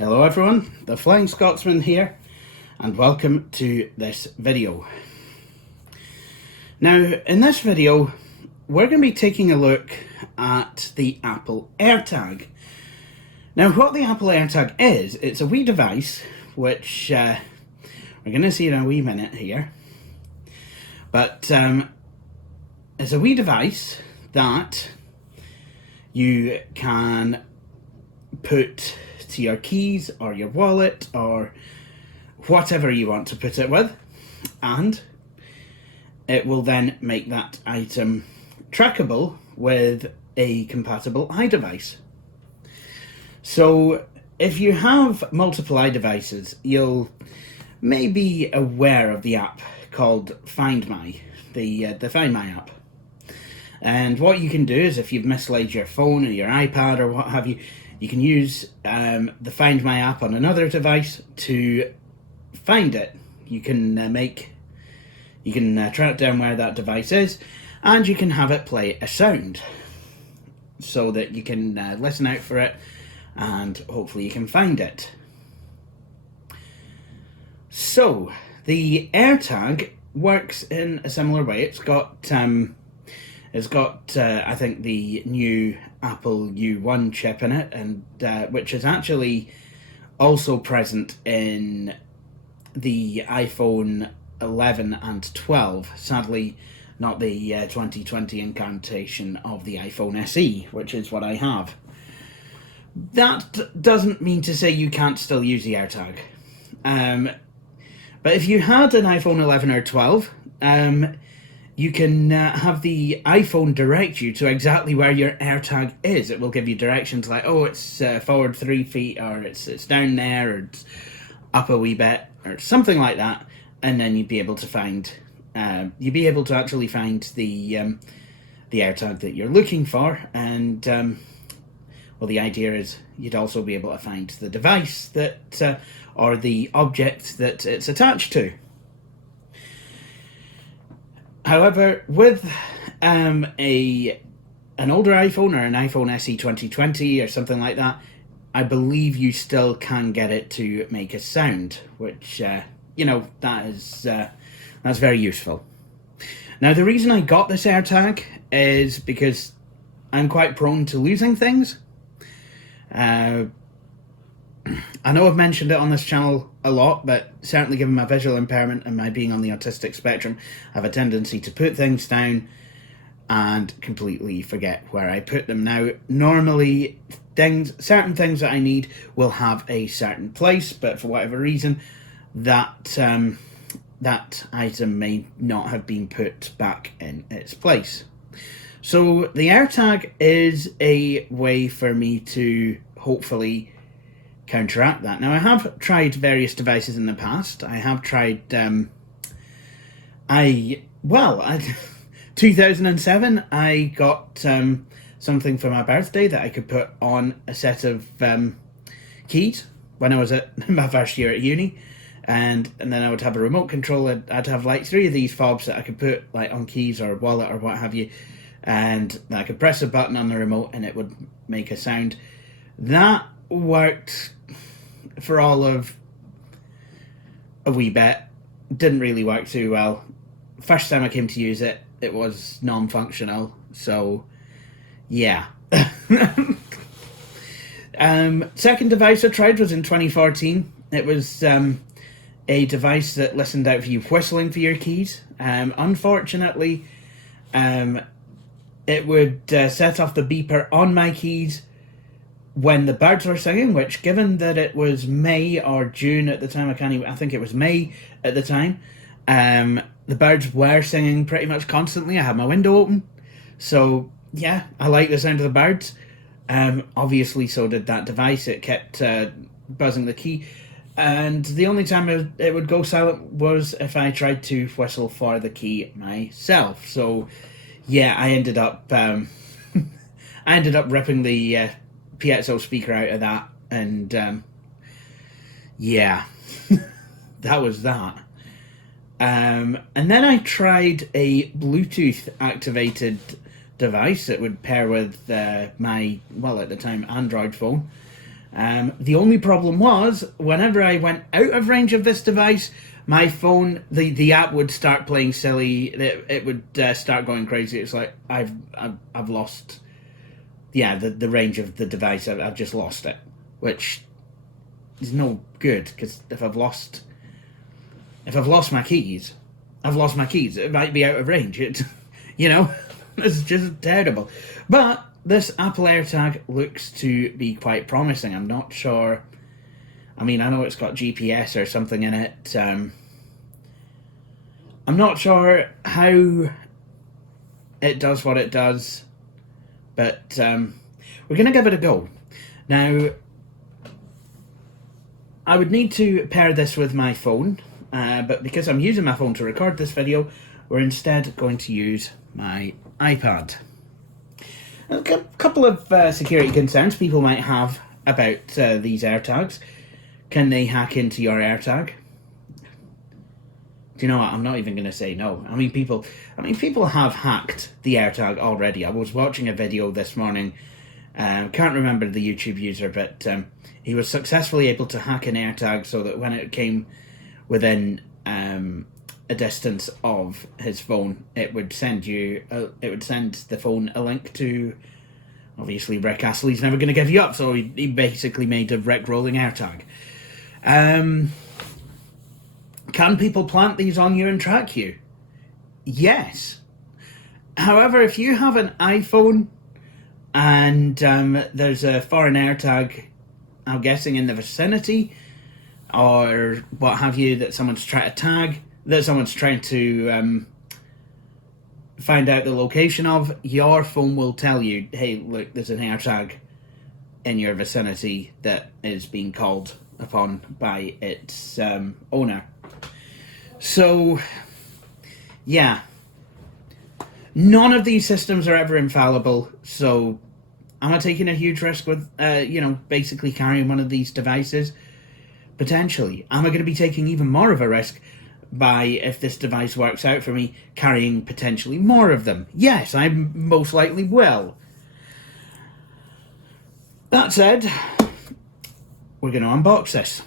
Hello everyone, the Flying Scotsman here, and welcome to this video. Now, in this video, we're going to be taking a look at the Apple AirTag. Now, what the Apple AirTag is, it's a wee device, which we're going to see in a wee minute here. But it's a wee device that you can put to your keys or your wallet or whatever you want to put it with, and it will then make that item trackable with a compatible iDevice. So if you have multiple iDevices, you'll may be aware of the app called Find My, the Find My app. And what you can do is, if you've mislaid your phone or your iPad or what have you, you can use the Find My app on another device to find it. You can track down where that device is, and you can have it play a sound so that you can listen out for it, and hopefully you can find it. So the AirTag works in a similar way. It's got I think the new Apple U1 chip in it, and which is actually also present in the iPhone 11 and 12. Sadly, not the 2020 incarnation of the iPhone SE, which is what I have. That doesn't mean to say you can't still use the AirTag. But if you had an iPhone 11 or 12, you can have the iPhone direct you to exactly where your AirTag is. It will give you directions like, oh, it's forward 3 feet, or it's down there, or it's up a wee bit, or something like that. And then you'd be able to find, actually find the AirTag that you're looking for. And well, the idea is you'd also be able to find the device that, or the object that it's attached to. However, with an older iPhone or an iPhone SE 2020 or something like that, I believe you still can get it to make a sound, which that's very useful. Now, the reason I got this AirTag is because I'm quite prone to losing things. I know I've mentioned it on this channel a lot, but certainly given my visual impairment and my being on the autistic spectrum, I have a tendency to put things down and completely forget where I put them. Now, normally certain things that I need will have a certain place, but for whatever reason, that item may not have been put back in its place. So the AirTag is a way for me to hopefully counteract that. Now, I have tried various devices in the past. I have tried 2007 I got something for my birthday that I could put on a set of keys when I was at my first year at uni, and then I would have a remote control. I'd have like 3 of these fobs that I could put like on keys or wallet or what have you, and I could press a button on the remote and it would make a sound. That worked for all of a wee bit. Didn't really work too well. First time I came to use it, it was non-functional, so yeah. Second device I tried was in 2014. It was a device that listened out for you whistling for your keys. Unfortunately, it would set off the beeper on my keys when the birds were singing, which, given that it was May or June at the time, I think it was May at the time, the birds were singing pretty much constantly. I had my window open, so yeah, I like the sound of the birds. Obviously, so did that device. It kept buzzing the key, and the only time it would go silent was if I tried to whistle for the key myself. So yeah, I ended up ripping the piezo speaker out of that, and yeah, that was that. And then I tried a Bluetooth activated device that would pair with my, well, at the time, Android phone, The only problem was, whenever I went out of range of this device, my phone, the app would start playing silly. It would start going crazy. It's like I've lost, yeah, the range of the device. I've just lost it, which is no good, because if I've lost my keys, I've lost my keys. It might be out of range. It's it's just terrible. But this Apple AirTag looks to be quite promising. I'm not sure. I mean, I know it's got GPS or something in it. I'm not sure how it does what it does, but we're going to give it a go. Now, I would need to pair this with my phone, but because I'm using my phone to record this video, we're instead going to use my iPad. A couple of security concerns people might have about these AirTags. Can they hack into your AirTag? Do you know what? I'm not even going to say no. I mean, people have hacked the AirTag already. I was watching a video this morning. Can't remember the YouTube user, but he was successfully able to hack an AirTag so that when it came within a distance of his phone, it would send the phone a link to. Obviously, Rick Astley's never going to give you up, so he basically made a Rick-rolling AirTag. Can people plant these on you and track you? Yes. However, if you have an iPhone and there's a foreign AirTag, I'm guessing in the vicinity, or what have you, that someone's trying to tag, that someone's trying to find out the location of, your phone will tell you, hey, look, there's an AirTag in your vicinity that is being called upon by its owner. So, yeah. None of these systems are ever infallible, so am I taking a huge risk with, basically carrying one of these devices? Potentially. Am I going to be taking even more of a risk by, if this device works out for me, carrying potentially more of them? Yes, I most likely will. That said, we're going to unbox this.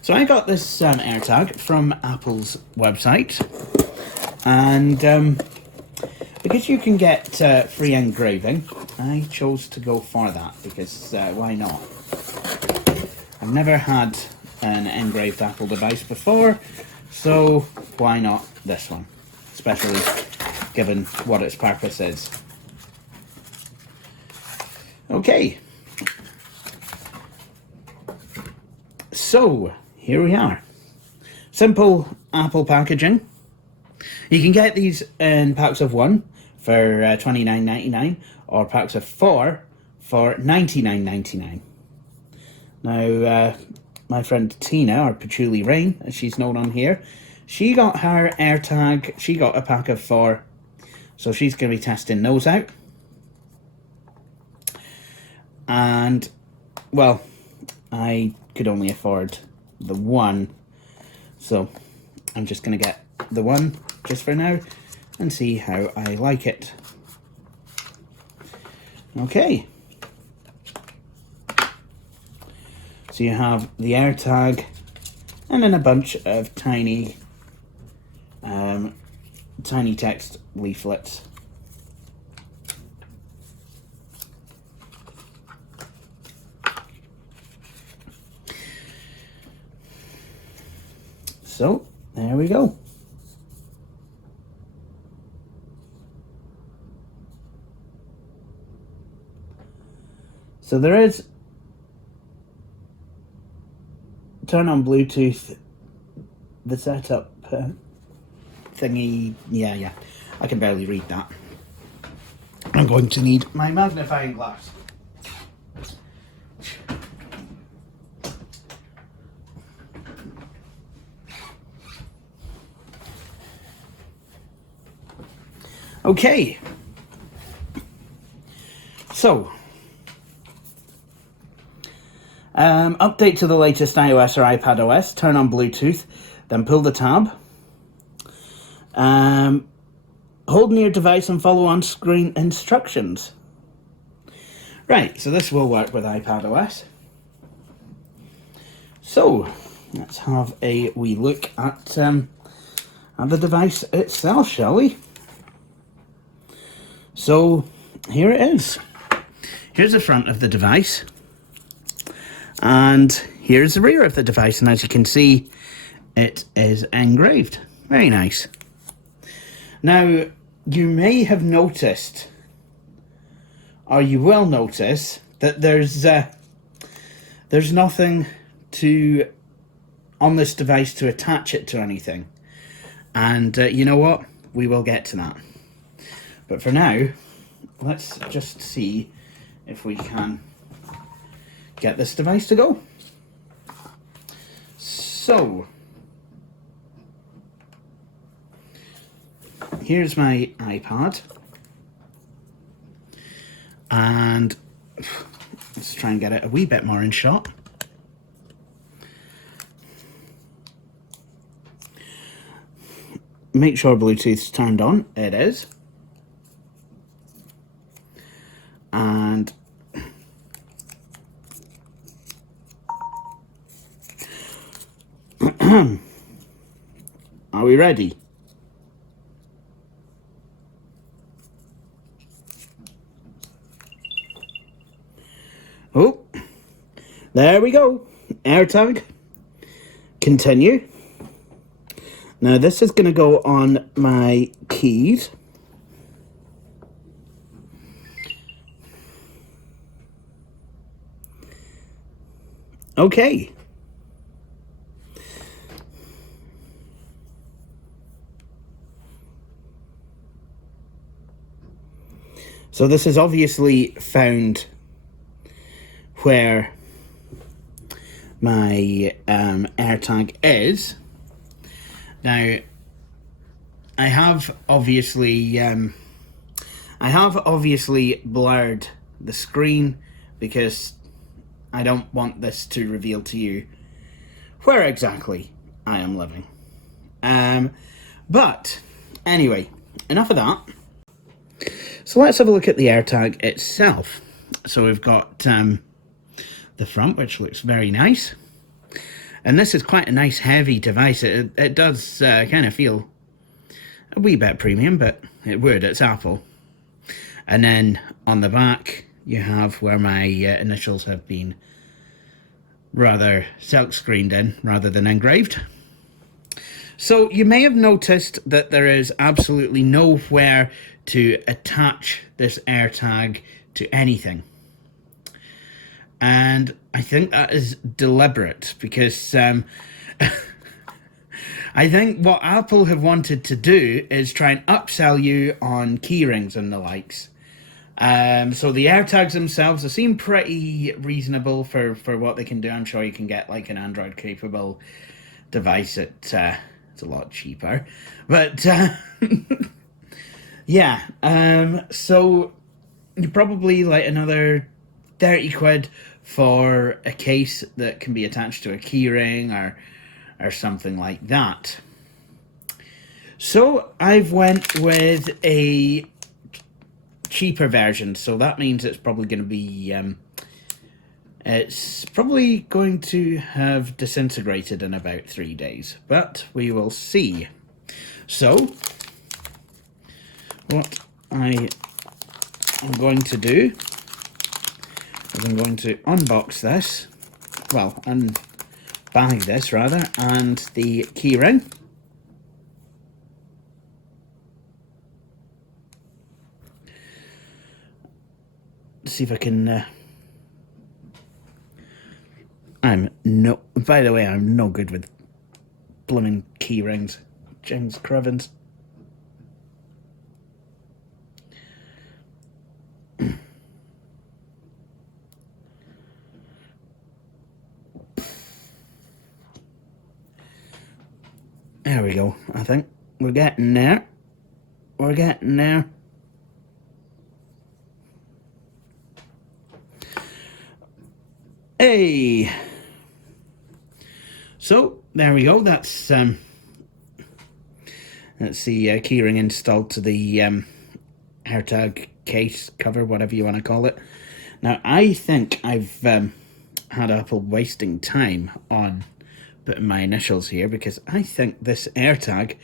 So I got this AirTag from Apple's website, and because you can get free engraving, I chose to go for that, because why not? I've never had an engraved Apple device before, so why not this one, especially given what its purpose is. Okay, so here we are. Simple Apple packaging. You can get these in packs of 1 for $29.99 or packs of 4 for $99.99. Now, my friend Tina, or Patchouli Rain, as she's known on here, she got her AirTag, she got a pack of 4, so she's going to be testing those out. And, well, I could only afford the 1, so I'm just going to get the 1 just for now and see how I like it. Okay. So you have the AirTag and then a bunch of tiny text leaflets. So, there we go. So there is turn on Bluetooth, the setup thingy. Yeah, I can barely read that. I'm going to need my magnifying glass. Okay, so update to the latest iOS or iPadOS, turn on Bluetooth, then pull the tab, hold near device and follow on screen instructions. Right, so this will work with iPadOS. So let's have a wee look at the device itself, shall we? So here it is. Here's the front of the device, and here's the rear of the device, and as you can see, it is engraved. Very nice. Now, you may have noticed, or you will notice, that there's nothing on this device to attach it to anything. And you know what? We will get to that. But for now, let's just see if we can get this device to go. So, here's my iPad. And let's try and get it a wee bit more in shot. Make sure Bluetooth's turned on. It is. And are we ready? Oh, there we go. AirTag. Continue. Now this is going to go on my keys. Okay. So this is obviously found where my AirTag is. Now, I have obviously blurred the screen because I don't want this to reveal to you where exactly I am living. But anyway, enough of that. So let's have a look at the AirTag itself. So we've got the front, which looks very nice. And this is quite a nice heavy device. It does kind of feel a wee bit premium, but it would, it's Apple. And then on the back, you have where my initials have been rather silk-screened in rather than engraved. So you may have noticed that there is absolutely nowhere to attach this AirTag to anything. And I think that is deliberate because I think what Apple have wanted to do is try and upsell you on keyrings and the likes. So the AirTags themselves, they seem pretty reasonable for what they can do. I'm sure you can get like an Android capable device at it's a lot cheaper. But yeah, so you probably like another 30 quid for a case that can be attached to a keyring or something like that. So I've went with a cheaper version, so that means it's probably going to be it's probably going to have disintegrated in about 3 days, but we will see. So what I am going to do is I'm going to unbox this, well, unbag this rather, and the keyring. See if I can by the way, I'm no good with blooming key rings. James Crevens. There we go. I think we're getting there. We're getting there. Hey! So, there we go. That's the keyring installed to the AirTag case cover, whatever you want to call it. Now, I think I've had Apple wasting time on putting my initials here, because I think this AirTag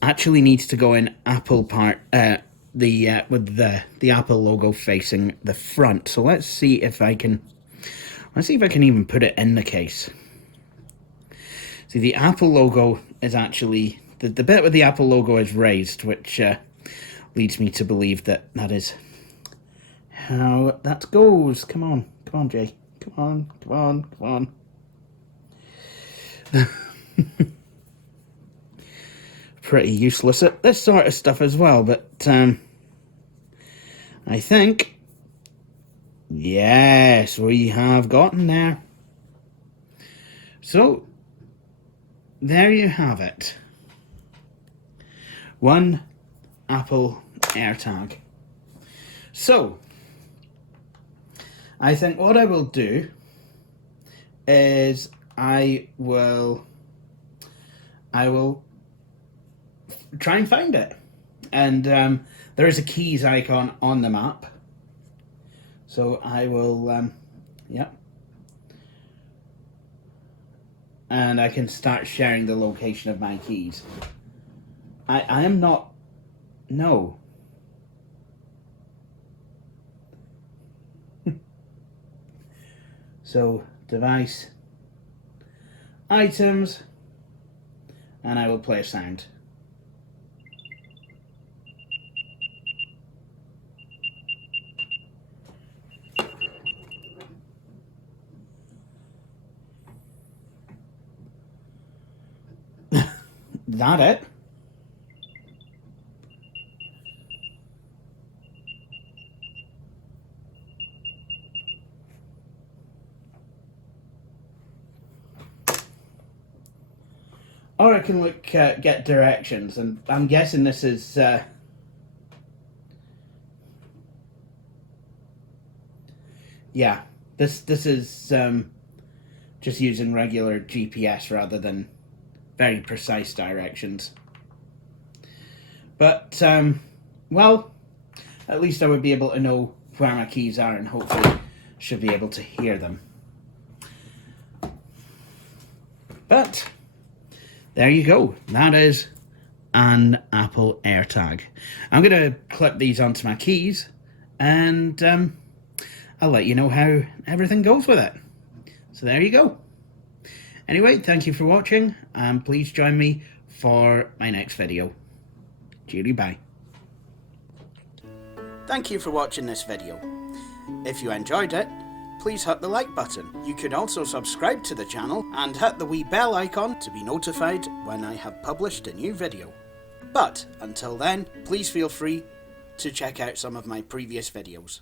actually needs to go in Apple part, with the Apple logo facing the front. So let's see if I can even put it in the case. See, the Apple logo is actually, the bit with the Apple logo is raised, which leads me to believe that is how that goes. Come on, Jay. Come on. Pretty useless at this sort of stuff as well, but I think, yes, we have gotten there. So, there you have it. One Apple AirTag. So, I think what I will do is I will try and find it. And there is a keys icon on the map. So I will, yep. And I can start sharing the location of my keys. I am not, no. So, device, items, and I will play a sound. That it? Or I can look, get directions, and I'm guessing this is, yeah, this is just using regular GPS rather than very precise directions. But, well, at least I would be able to know where my keys are, and hopefully should be able to hear them. But there you go. That is an Apple AirTag. I'm going to clip these onto my keys, and I'll let you know how everything goes with it. So there you go. Anyway, thank you for watching, and please join me for my next video. Cheery bye. Thank you for watching this video. If you enjoyed it, please hit the like button. You could also subscribe to the channel and hit the wee bell icon to be notified when I have published a new video. But until then, please feel free to check out some of my previous videos.